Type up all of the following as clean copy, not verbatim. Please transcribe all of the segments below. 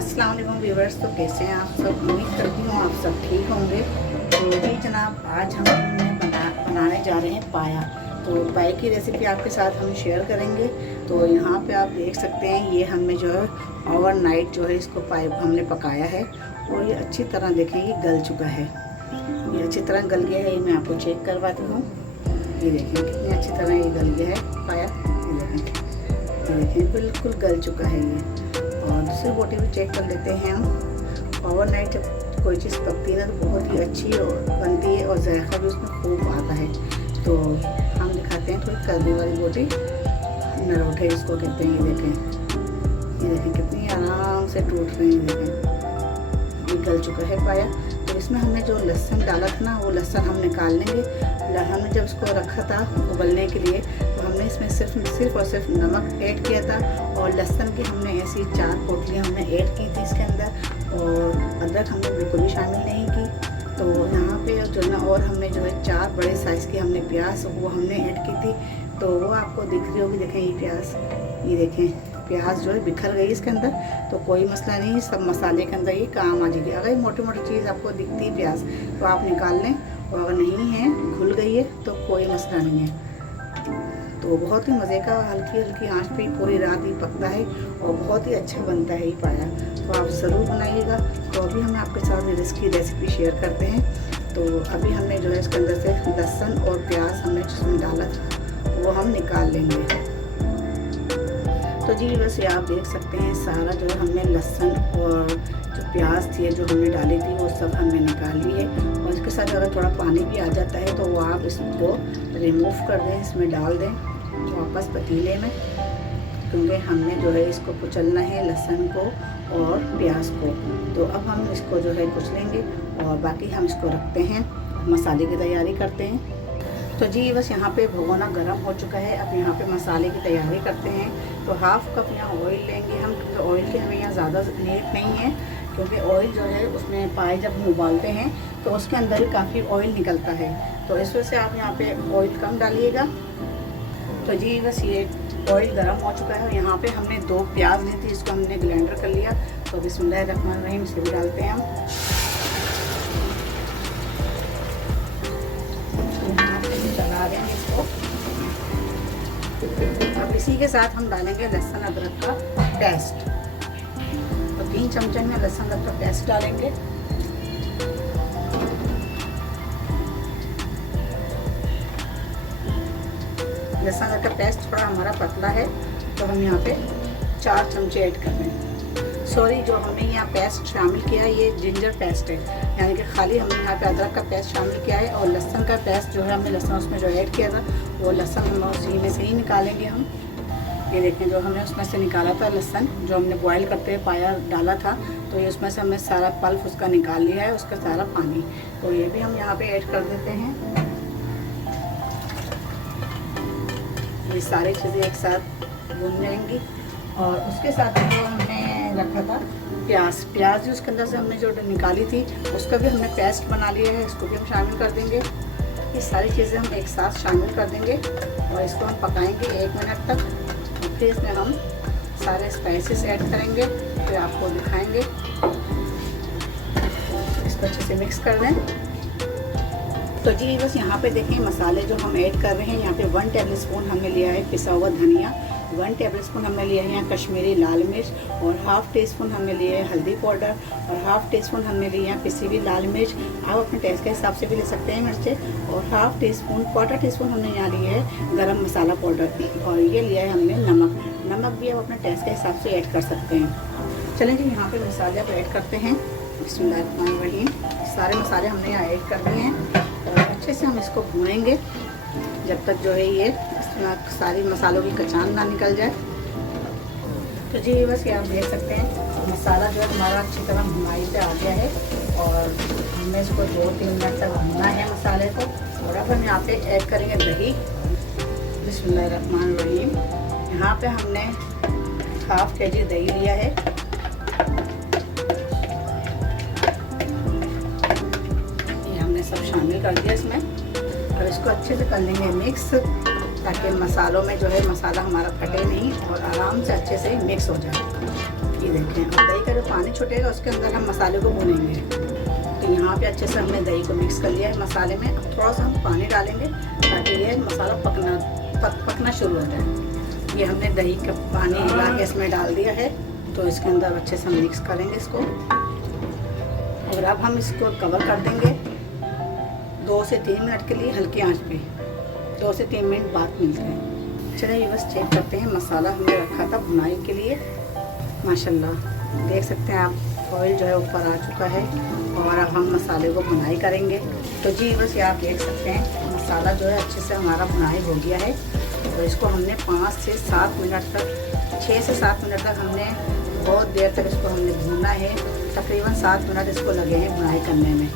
अस्सलाम वालेकुम व्यूअर्स। तो कैसे हैं आप सब? उम्मीद करती हूँ आप सब ठीक होंगे। तो जी जनाब, आज हम बनाने जा रहे हैं पाया। तो पाए की रेसिपी आपके साथ हम शेयर करेंगे। तो यहाँ पे आप देख सकते हैं, ये हमने जो है ओवरनाइट जो है इसको पाए हमने पकाया है और ये अच्छी तरह देखें ये गल चुका है। ये अच्छी तरह गल गया है, ये मैं आपको चेक करवाती हूँ। ये देखें कितनी अच्छी तरह ये गल गया है पाया। ये देखें बिल्कुल गल चुका है ये। और दूसरी बोटी भी चेक कर लेते हैं हम। ओवरनाइट जब कोई चीज़ पकती है ना तो बहुत ही अच्छी बनती है और जायका भी उसमें खूब आता है। तो हम दिखाते हैं थोड़ी कलमी वाली बोटी, नरोठे इसको कहते हैं। ये देखें कितनी आराम से टूट रही है। देखें ये गल चुका है पाया। तो इसमें हमने जो लहसुन डाला था ना, वो लहसुन हम निकाल लेंगे। हमने जब इसको रखा था उबलने के लिए तो हमने इसमें सिर्फ और सिर्फ नमक ऐड किया था और लहसुन की हमने ऐसी 4 पोटलियाँ हमने ऐड की थी इसके अंदर। और अदरक हमने बिल्कुल भी शामिल नहीं की। तो यहाँ पे जो ना और हमने जो है 4 बड़े साइज़ की हमने प्याज वो हमने ऐड की थी। तो वो आपको दिख रही होगी। देखें ये प्याज, ये देखें प्याज जो है बिखर गई इसके अंदर। तो कोई मसला नहीं, सब मसाले के अंदर ये काम आ जाएगी। अगर मोटी मोटी चीज़ आपको दिखती है प्याज तो आप निकाल लें, और अगर नहीं है घुल गई है तो कोई मसला नहीं है। तो बहुत ही मज़े का हल्की हल्की आंच पे पूरी रात ही पकता है और बहुत ही अच्छा बनता है ये पाया। तो आप ज़रूर बनाइएगा। तो अभी हम आपके साथ इसकी रेसिपी शेयर करते हैं। तो अभी हमने जो है इसके अंदर से लहसुन और प्याज हमने जिसमें डाला था वो हम निकाल लेंगे। तो जी बस ये आप देख सकते हैं सारा जो है हमने लहसुन और जो प्याज थी जो हमने डाली थी वो सब हमने निकाल ली है। और इसके साथ अगर थोड़ा पानी भी आ जाता है तो वो आप इसको रिमूव कर दें, इसमें डाल दें वापस पतीले में, क्योंकि हमने जो है इसको कुचलना है लहसुन को और प्याज को। तो अब हम इसको जो है कुचलेंगे और बाकी हम इसको रखते हैं, मसाले की तैयारी करते हैं। तो जी बस यहाँ पे भगोना गर्म हो चुका है। अब यहाँ पे मसाले की तैयारी करते हैं। तो हाफ़ कप यहाँ ऑयल लेंगे हम, क्योंकि ऑयल की हमें यहाँ ज़्यादा नीड नहीं है, क्योंकि ऑयल जो है उसमें पाए जब हम उबालते हैं तो उसके अंदर ही काफ़ी ऑयल निकलता है। तो इस वजह से आप यहाँ पे ऑयल कम डालिएगा। तो जी बस ये ऑयल गर्म हो चुका है और यहाँ पे हमने 2 प्याज ली थी, इसको हमने ब्लेंडर कर लिया। तो बिस्मिल्लाहिर्रहमानिर्रहीम इसे भी डालते हैं हम। चला रहे हैं इसको। अब इसी के साथ हम डालेंगे लहसुन अदरक का पेस्ट। तो 3 चमचे में लहसुन अदरक का पेस्ट डालेंगे। लहसुन अदरक का पेस्ट थोड़ा हमारा पतला है तो हम यहाँ पे 4 चमचे ऐड कर रहे हैं। सॉरी, जो हमने यहाँ पेस्ट शामिल किया है ये जिंजर पेस्ट है, यानी कि खाली हमने यहाँ पे अदरक का पेस्ट शामिल किया है। और लहसुन का पेस्ट जो है हमने लहसुन उसमें जो ऐड किया था वो लहसुन हम उसी में से ही निकालेंगे हम। ये देखें जो हमने उसमें से निकाला था लहसुन, जो हमने बॉयल करते हुए पाया डाला था, तो ये उसमें से हमने सारा पल्प उसका निकाल लिया है, उसका सारा पानी। तो ये भी हम यहाँ पे ऐड कर देते हैं। ये सारी चीज़ें एक साथ भून जाएंगी। और उसके साथ जो हमने रखा था प्याज जो उसके अंदर से हमने जो निकाली थी उसका भी हमने पेस्ट बना लिया है, इसको भी हम शामिल कर देंगे। ये सारी चीज़ें हम एक साथ शामिल कर देंगे और इसको हम पकाएंगे 1 मिनट तक। फिर इसमें हम सारे स्पाइसेस ऐड करेंगे, फिर आपको दिखाएंगे। इसको अच्छे से मिक्स कर दें। तो जी बस यहाँ पे देखें मसाले जो हम ऐड कर रहे हैं। यहाँ पे 1 टेबल स्पून हमने लिया है पिसा हुआ धनिया, 1 टेबल स्पून हमने लिया है यहाँ कश्मीरी लाल मिर्च, और ½ टीस्पून हमने लिए है हल्दी पाउडर, और ½ टीस्पून हमने लिए यहाँ पिसी हुई लाल मिर्च। आप अपने टेस्ट के हिसाब से भी ले सकते हैं मिर्चें। और ½ टीस्पून, क्वार्टर टीस्पून हमने यहाँ लिए है गरम मसाला पाउडर, और ये लिया है हमने नमक भी आप अपने टेस्ट के हिसाब से ऐड कर सकते हैं। चलें जी यहाँ पे मसाले आप ऐड करते हैं। बिस्मिल्लाहिर्रहमानिर्रहीम। सारे मसाले हमने यहाँ ऐड कर दिए हैं और अच्छे से हम इसको भूनेंगे जब तक जो है ये सारी मसालों की कचान ना निकल जाए। तो जी बस ये आप देख सकते हैं मसाला जो है हमारा अच्छी तरह भुनाई पे आ गया है और हमने इसको 2-3 मिनट तक भूनना है मसाले को। और अब हम यहाँ पे ऐड करेंगे दही। बिस्मिल्लाहिर्रहमानिर्रहीम। यहाँ पे हमने ½ kg दही लिया है। ये हमने सब शामिल कर दिया इसमें और इसको अच्छे से कर लेंगे मिक्स, ताकि मसालों में जो है मसाला हमारा फटे नहीं और आराम से अच्छे से मिक्स हो जाए। ये देखें, और दही का जो पानी छूटेगा उसके अंदर हम मसाले को भूनेंगे। तो यहाँ पे अच्छे से हमने दही को मिक्स कर लिया है मसाले में। अब थोड़ा सा हम पानी डालेंगे ताकि ये मसाला पकना शुरू हो जाए। ये हमने दही का पानी हिला के इसमें डाल दिया है, तो इसके अंदर अच्छे से हम मिक्स करेंगे इसको। और अब हम इसको कवर कर देंगे 2 से 3 मिनट के लिए हल्की आंच पे। 2 से 3 मिनट बाद मिलते हैं। चलिए बस चेक करते हैं। मसाला हमने रखा था भुनाई के लिए, माशाल्लाह देख सकते हैं आप, ऑयल जो है ऊपर आ चुका है। और अब हम मसाले को भुनाई करेंगे। तो जी बस ये आप देख सकते हैं मसाला जो है अच्छे से हमारा भुनाई हो गया है। तो इसको हमने 5 से 7 मिनट तक, 6 से 7 मिनट तक हमने बहुत देर तक इसको हमने भूना है। तकरीबन 7 मिनट इसको लगे हैं भुनाई करने में।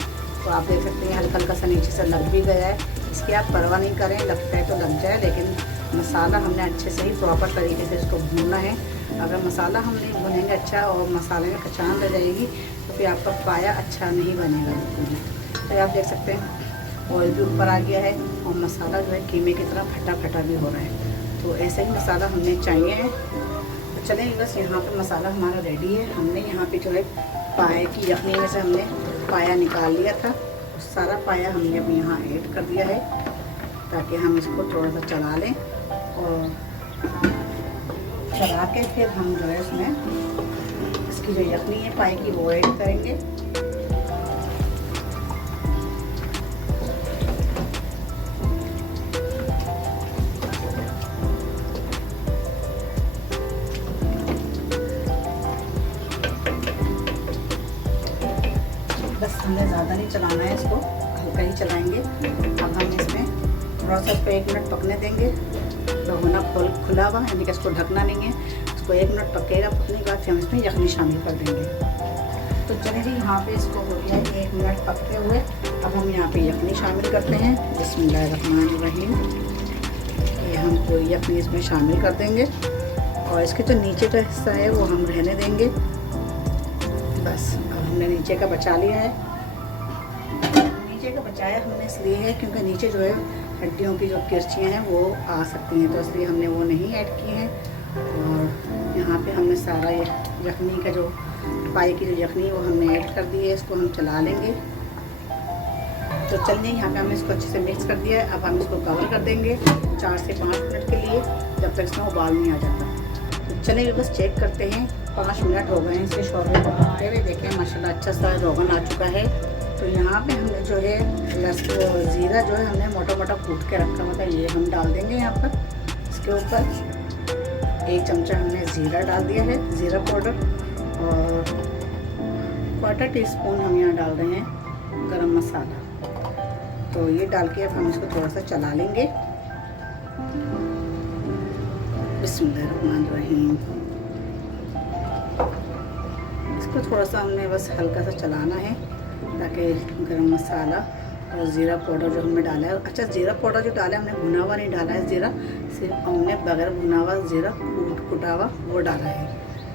तो आप देख सकते हैं हल्का हल्का सा नीचे से लग भी गया है। इसकी आप परवाह नहीं करें, लगता है तो लग जाए, लेकिन मसाला हमने अच्छे से ही प्रॉपर तरीके से इसको भूनना है। अगर मसाला हम नहीं भुनेंगे अच्छा और मसाले में कचान रह जाएगी तो फिर आपका पाया अच्छा नहीं बनेगा बिल्कुल। तो आप देख सकते हैं ऑयल भी ऊपर आ गया है और मसाला जो है कीमे की तरह फटा फटा भी हो रहा है। तो ऐसे ही मसाला हमने चाहिए है। तो चलें बस यहाँ पे मसाला हमारा रेडी है। हमने यहाँ पे जो है पाए की यखनी में से हमने पाया निकाल लिया था, सारा पाया हमने अब यहाँ ऐड कर दिया है ताकि हम इसको थोड़ा सा चला लें। और चला के फिर हम जो है इसमें इसकी जो यखनी है पाए की वो ऐड करेंगे। बस हमने ज़्यादा नहीं चलाना है, इसको हल्का ही चलाएंगे। अब हम इसमें थोड़ा सा इसको 1 मिनट पकने देंगे। भुना खुला हुआ यानी कि इसको ढकना नहीं है, इसको 1 मिनट पकेगा। पकने के बाद फिर हम इसमें यखनी शामिल कर देंगे। तो चलिए जी यहाँ पे इसको हो गया है 1 मिनट पकते हुए। अब हम यहाँ पे यखनी शामिल करते हैं। बिस्मिल्लाहिर्रहमानिर्रहीम। ये हम पूरी यखनी इसमें शामिल कर देंगे और इसके जो नीचे का हिस्सा है वो हम रहने देंगे। बस अब हमने नीचे का बचा लिया है। नीचे का बचाया हमने इसलिए है क्योंकि नीचे जो है हड्डियों की जो किरचियाँ हैं वो आ सकती हैं, तो इसलिए हमने वो नहीं ऐड की हैं। और यहाँ पे हमने सारा ये यखनी का जो पाई की जो यखनी वो हमने ऐड कर दी है। इसको हम चला लेंगे। तो चलिए यहाँ पे हमने इसको अच्छे से मिक्स कर दिया है। अब हम इसको कवर कर देंगे 4 से 5 मिनट के लिए, जब तक इसमें उबाल नहीं आ जाता। तो चलिए बस चेक करते हैं। 5 मिनट हो गए हैं इसके शोरबे को पकते हुए। देखें माशाल्लाह अच्छा सा रोगन आ चुका है। तो यहाँ पे हमने जो है ज़ीरा जो है हमने मोटा मोटा कूट के रखा हुआ था, ये हम डाल देंगे यहाँ पर। इसके ऊपर 1 चमचा हमने ज़ीरा डाल दिया है, ज़ीरा पाउडर। और 1/4 टीस्पून हम यहाँ डाल रहे हैं गरम मसाला। तो ये डाल के अब हम इसको थोड़ा सा चला लेंगे। बिस्मिल्लाहिर्रहमानिर्रहीम। इसको थोड़ा सा हमने बस हल्का सा चलाना है ताकि गरम मसाला और ज़ीरा पाउडर जो हमने डाला है, अच्छा ज़ीरा पाउडर जो डाला है हमने भुना हुआ नहीं डाला है ज़ीरा, सिर्फ हमने बगैर भुना हुआ ज़ीरा कुटा हुआ वो डाला है।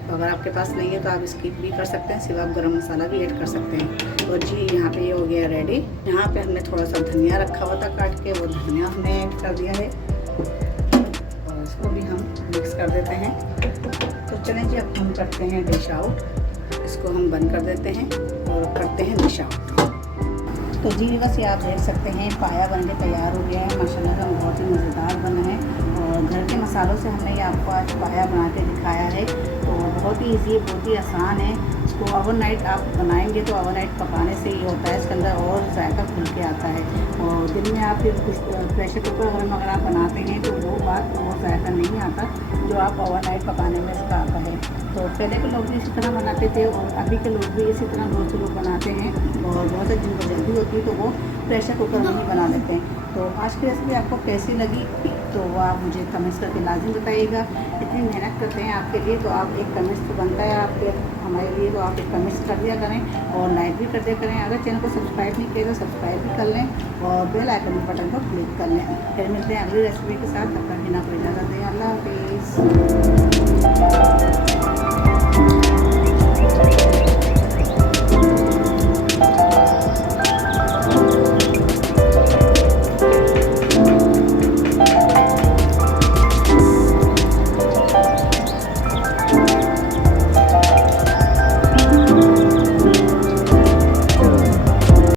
तो अगर आपके पास नहीं है तो आप स्किप भी कर सकते हैं, सिर्फ आप गरम मसाला भी ऐड कर सकते हैं। और जी यहाँ पे ये हो गया रेडी। यहाँ पे हमने थोड़ा सा धनिया रखा हुआ था काट के, वो धनिया हमने ऐड कर दिया है और इसको भी हम मिक्स कर देते हैं। तो चलें जी अब हम करते हैं डिश आउट। इसको हम बंद कर देते हैं और करते हैं डिश आउट। तो जी बस ये आप देख सकते हैं पाया बन के तैयार हो गया है। माशाल्लाह का बहुत ही मज़ेदार बना है और घर के मसालों से हमने ये आपको आज पाया बना के दिखाया है। तो बहुत ही ईजी है, बहुत ही आसान है। इसको ओवरनाइट आप बनाएंगे तो ओवरनाइट पकाने से ये होता है, इसके अंदर और जायका खुल के आता है। और दिन में आप फिर प्रेशर कुकर अगर आप बनाते हैं तो वो जायका नहीं आता जो आप ओवरनाइट पकाने में इसका आता है। तो पहले के लोग भी इसी तरह बनाते थे और अभी के लोग भी इसी तरह बहुत से लोग बनाते हैं। और बहुत से जिनको जल्दी होती है तो वो प्रेशर कुकर में ही बना लेते हैं। तो आज की रेसिपी आपको कैसी लगी तो वो आप मुझे कमेंट्स करके लाजिम बताइएगा। इतनी मेहनत करते हैं आपके लिए तो आप एक कमेंट्स तो बनता है आपके हमारे लिए, तो आप एक कमेंट्स कर दिया करें और लाइक भी कर दिया करें। अगर चैनल को सब्सक्राइब नहीं किया तो सब्सक्राइब भी कर लें और बेल आइकन बटन को क्लिक कर लें। फिर मिलते हैं अगली रेसिपी के साथ। तब तक बिना कोई इजाज़त दें। अल्लाह हाफिज़।